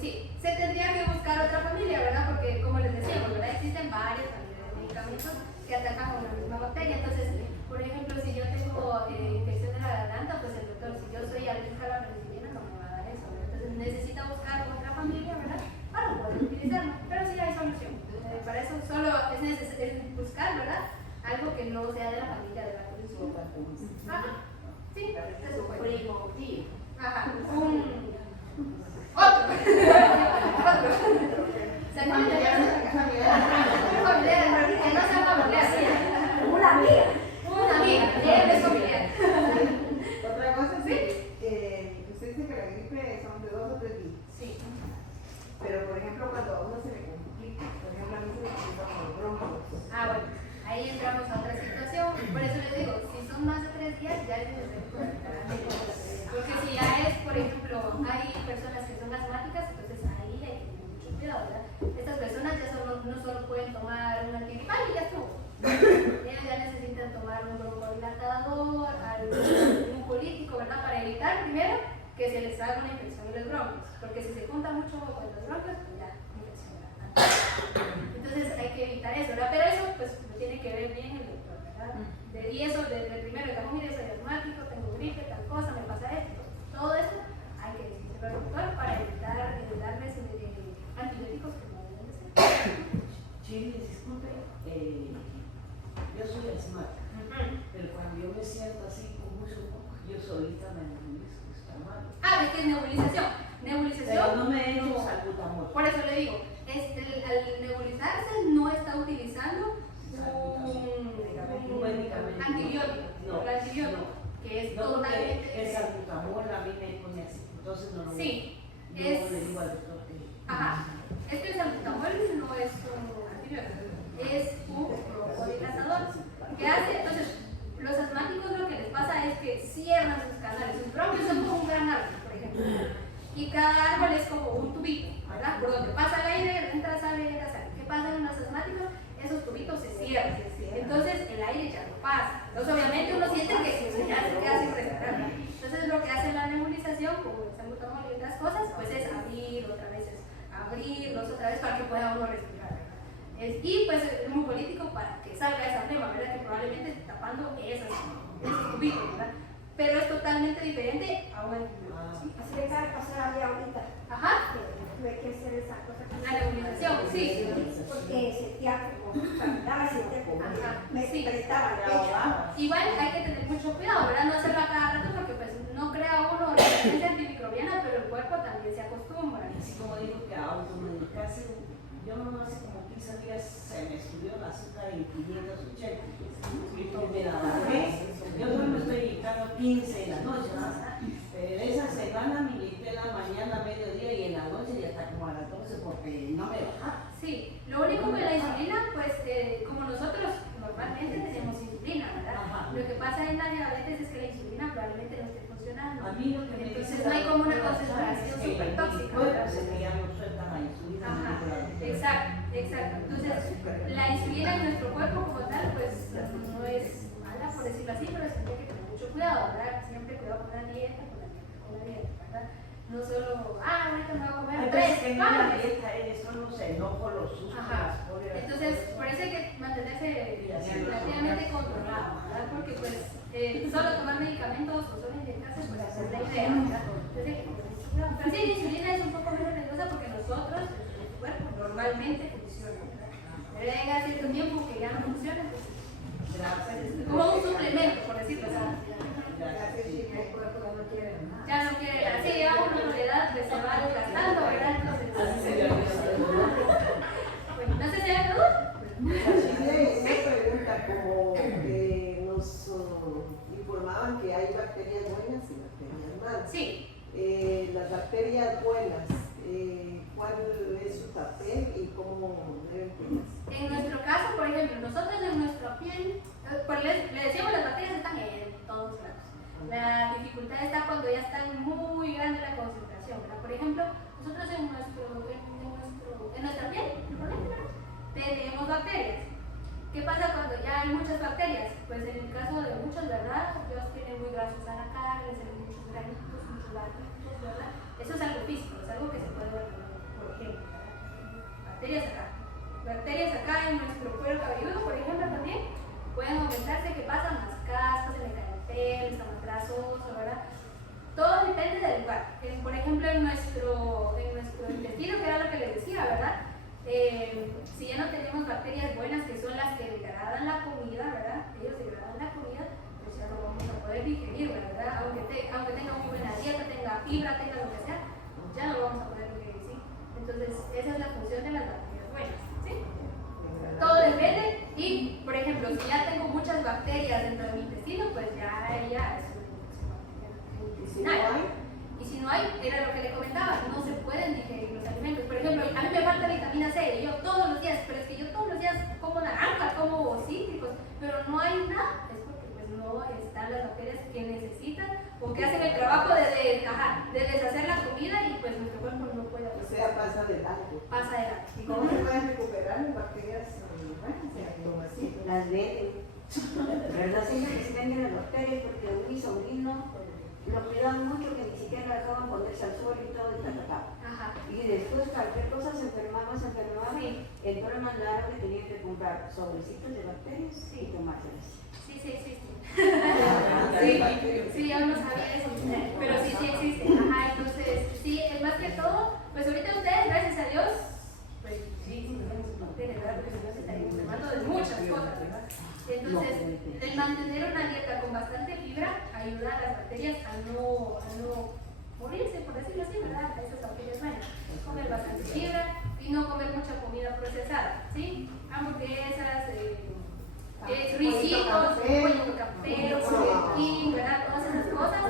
Sí, se tendría que buscar otra familia, ¿verdad? Porque, como les decíamos, ¿verdad? Existen varias familias de medicamentos que atacan con la misma bacteria. Entonces, por ejemplo, si yo tengo infección de la garganta, pues el doctor, si yo soy alérgica a la penicilina, no me va a dar eso, ¿verdad? Entonces, necesita buscar otra familia, ¿verdad? Para poder utilizarlo. Pero sí hay solución. Para eso solo es necesario buscar, ¿verdad? Algo que no sea de la familia de la penicilina. Ajá. Sí, eso fue. primo, tío. Ajá. Otro. Se familiar, que no sea familiar. Una amiga. Una amiga, él es familiar. Otra cosa es que usted dice que la gripe son de 2 o 3 días. Sí. Pero, por ejemplo, cuando a uno se le complica, por ejemplo, a mí se me complica con los broncos. Ah, bueno, ahí entramos a otra situación. Por eso les digo, si son más de 3 días, ya es necesario. Porque si ya es, por ejemplo, hay personas que son asmáticas, entonces ahí hay que tener mucho cuidado, ¿verdad? Estas personas ya no solo pueden tomar un antigripal y ya estuvo. Ellos ya necesitan tomar un broncodilatador, algún político, ¿verdad? Para evitar, primero, que se les haga una infección en los bronquios. Porque si se junta mucho con los bronquios, pues ya, infección, ¿verdad? Entonces hay que evitar eso, ¿verdad? Pero eso, pues, lo tiene que ver bien el doctor, ¿verdad? Y eso, desde primero, digamos, mire, soy asmático, tengo gripe, tal cosa, me pasa esto. Todo eso hay que decírselo al doctor para evitar darles antibióticos que no deben de ser. Chile, disculpe, yo soy asmática, pero cuando yo me siento así con mucho moco, yo solita me nebulizo, que está mal. Ah, es que es nebulización. Pero no me he hecho salbutamol. Por eso le digo, al nebulizarse no está utilizando un medicamento. antibiótico, No, el antibiótico, no. que es No, porque totalmente... el salbutamol a mí me pone así, entonces no, Sí, no le digo al doctor que... Ajá, es que el salbutamol no es un antibiótico, es un broncodilatador. ¿Qué hace? Entonces, los asmáticos lo que les pasa es que cierran sus canales. Sus bronquios son como un gran árbol, por ejemplo. Y cada árbol es como un tubito, ¿verdad? Por donde pasa el aire, entra, sale, entra, sale. ¿Qué pasa en los asmáticos? Esos tubitos se cierran. Entonces, el aire ya no pasa. Entonces, obviamente, uno siente que ya se queda sin respirar. Entonces, lo que hace la nebulización, como el salbutamol y otras cosas, pues es abrirlos otra vez para que pueda uno respirar. Y pues el mucolítico para que salga esa flema, ¿verdad? Que probablemente esté tapando esos tubitos, ¿verdad? Pero es totalmente diferente a un antibiótico. ¿Sí? Así que cada cosa había ahorita. Ajá. Tuve que hacer esa cosa. La nebulización, sí. Porque sentía como, caminaba, sentía como, Ajá, me sí. apretaba el pecho. Igual hay que tener mucho cuidado, ¿verdad? No hacerlo a cada rato porque pues no crea uno resistencia antimicrobiana, pero el cuerpo también se acostumbra. Así como digo que automedicarse, yo no hace como 15 días se me subió el azúcar en 580. Y me la bajé, yo solo me estoy inyectando 15 en la noche, ¿no? Pero esa semana me inyecté en la mañana, mediodía y en la noche y hasta como a las 12 porque no me bajaba. Sí, lo único que la insulina, pues como nosotros normalmente tenemos insulina, ¿verdad? Ajá. Lo que pasa en la diabetes es que la insulina probablemente no esté funcionando. A mí lo que me Entonces dice no hay la como una doctora concentración es que súper tóxica, pues, ¿verdad? se me ya no suelta la insulina. Ajá, exacto. Entonces, la insulina en nuestro cuerpo como tal, pues no es mala, por decirlo así, pero siempre hay que tener mucho cuidado, ¿verdad? Siempre cuidado con la dieta, ¿verdad? No solo, ahorita me voy a comer Hay 3 veces que no la panes. dieta es solo los enojos, los sustos, Ajá. las cóleras. Entonces, por eso hay que mantenerse relativamente controlado, ¿verdad? Porque pues solo tomar medicamentos o solo inyectarse, pues esa es la idea, ¿verdad? Entonces hay que tener mucho cuidado. Pero sí, la insulina es un poco menos riesgosa porque nosotros, nuestro cuerpo, normalmente funciona, ¿verdad? Pero llega cierto tiempo que ya no funciona, pues es como un suplemento, por decirlo así. Ya no quiere, así ya uno con la edad pues, se va desgastando, ¿verdad? Entonces, bueno, no sé si hay duda. Una pregunta, como que nos informaban que hay bacterias buenas y bacterias malas. Sí. Las bacterias buenas, ¿cuál es su papel y cómo deben cuidarse? En nuestro tenemos bacterias. ¿Qué pasa cuando ya hay muchas bacterias? Pues en el caso de muchos, ¿verdad? Ellos tienen muy grasos a la cara, les salen muchos granitos, muchos latitos, ¿verdad? Eso es algo físico, es algo que se puede ver, por ejemplo, ¿verdad? Bacterias acá. Bacterias acá en nuestro cuero cabelludo, por ejemplo, también pueden aumentarse. ¿Qué pasa? Más caspas, se le cae el pelo, está más grasoso, ¿verdad? Todo depende del lugar. Por ejemplo, en nuestro intestino, que era lo que les decía, ¿verdad? Si ya no tenemos bacterias buenas, que son las que degradan la comida, ¿verdad? Ellos degradan la comida, pues ya lo vamos a poder digerir, ¿verdad? Aunque tenga muy buena dieta, tenga fibra, tenga lo que sea, ya no lo vamos a poder digerir, ¿sí? Entonces, esa es la función de las bacterias buenas, ¿sí? Todo depende. Y, por ejemplo, si ya tengo muchas bacterias dentro de mi intestino, pues ya es una infección intestinal. Y si no hay, era lo que le comentaba, no se pueden digerir los alimentos. Por ejemplo, a mí me falta vitamina C, y yo todos los días, pero es que yo todos los días como naranja, como cítricos, pero no hay nada, es porque pues no están las bacterias que necesitan o que hacen el trabajo de deshacer la comida y pues nuestro cuerpo no puede O hacer. sea, pasa de largo. Pasa de largo. ¿Y cómo se pueden recuperar las bacterias buenas? Así. Las venden, ¿verdad? Siempre que se venden las bacterias, porque mi sobrino lo cuidaban mucho, que ni siquiera lo dejaban ponerse al sol y todo, y ta. Ajá. Y después cualquier cosa se enfermaba, Sí. entonces le mandaron que tenían que comprar sobrecitos de bacterias y tomárselas. Sí. Sí. Sí, yo no sabía eso, pero sí existe. Ajá, entonces, sí, es más que todo, pues ahorita ustedes, gracias a Dios, pues sí, tenemos bacterias, ¿verdad? Porque si no se estarían enfermando de muchas cosas, ¿verdad? Entonces, el mantener una dieta con bastante fibra ayuda a las bacterias a no morirse, por decirlo así, ¿verdad? A esas bacterias buenas. Comer bastante fibra y no comer mucha comida procesada, ¿sí? Hamburguesas, risitos, pollo campero, King, ¿verdad? Todas esas cosas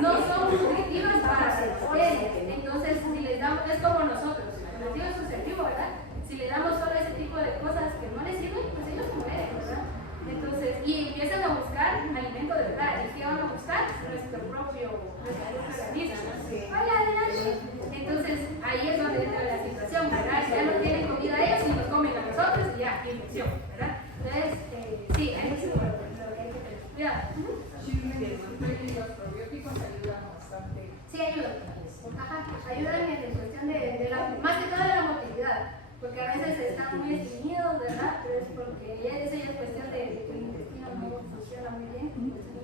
no son nutritivas para ustedes. Entonces, si les damos, es como nosotros, el objetivo es subjetivo, ¿verdad? Si le damos solo ese tipo de cosas que no les sirven, pues ellos se mueren, ¿verdad? Entonces, y empiezan a buscar alimento de verdad. ¿Y qué van a buscar? Nuestro propio organismo. Hola, adelante. Entonces, ahí es donde entra la situación, ¿verdad? Ya no tienen comida ellos y nos comen a nosotros y ya, infección, ¿verdad? Entonces, sí, ahí es lo que hay que tener cuidado. Los probióticos ayudan bastante. Sí, ayudan. Ajá, ayudan en cuestión de más que todo de la motilidad. Porque a veces están muy estreñidos, ¿verdad? Pero es porque eso ya es cuestión de que el intestino no funciona muy bien.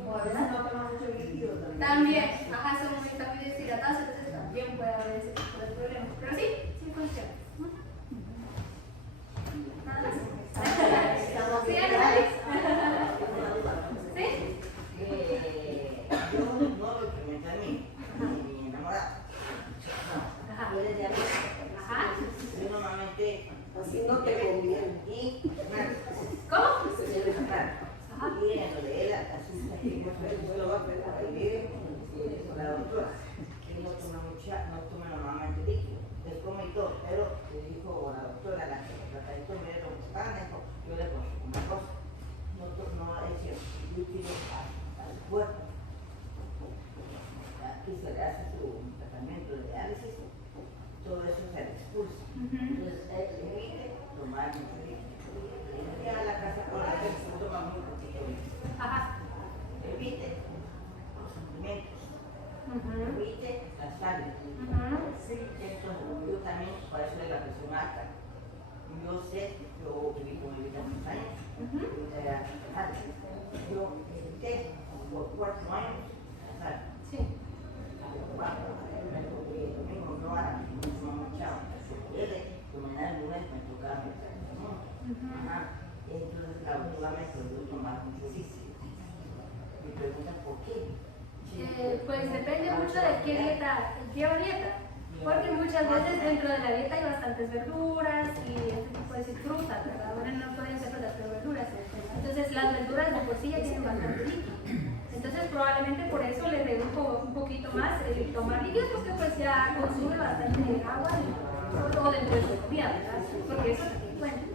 O a veces no toman mucho líquido también. También, ajá, están muy deshidratados, entonces también puede haber ese tipo de problemas. Pero sí funciona. Nada más. ¿Sí, Alex? ¿Sí? Yo no lo experimenté a mí, mi enamorada. Ajá. Yo desde arriba. Ajá. Yo normalmente Así no te conviene. y ¿Cómo? se debe sacar. Y en lo de él, así se lo va a pegar ahí vive con la doctora. Él no toma normalmente líquido. Él come y todo, pero le dijo la doctora, la tratadito me lo buscaban, yo le consumo una cosa. No es cierto, líquido al cuerpo. Aquí se le hace su tratamiento de diálisis, todo eso se le expulsa. Entonces, evite tomar mucho líquido. Ya a la casa por la vez se toma muy poquito líquido. Ajá. Evite los alimentos, evite la sal. Yo también padezco de la presión alta. Yo sé, yo viví con mi vida muchos años, yo evité por 4 años la sal. Sí. El domingo no era mucha, como en el lunes me tocaba. Entonces la última vez que yo tomaba mucho líquido. Me preguntan por qué. Pues depende mucho de qué dieta, lleva dieta. Porque muchas veces dentro de la dieta hay bastantes verduras y este tipo de frutas, ¿verdad? Ahora no pueden ser frutas, pero verduras. Entonces las verduras de por sí ya tienen bastante líquido. Entonces probablemente por eso le redujo un poquito más el tomar líquidos, porque pues ya consume bastante agua o dentro de su comida, ¿verdad? Porque eso también cuenta.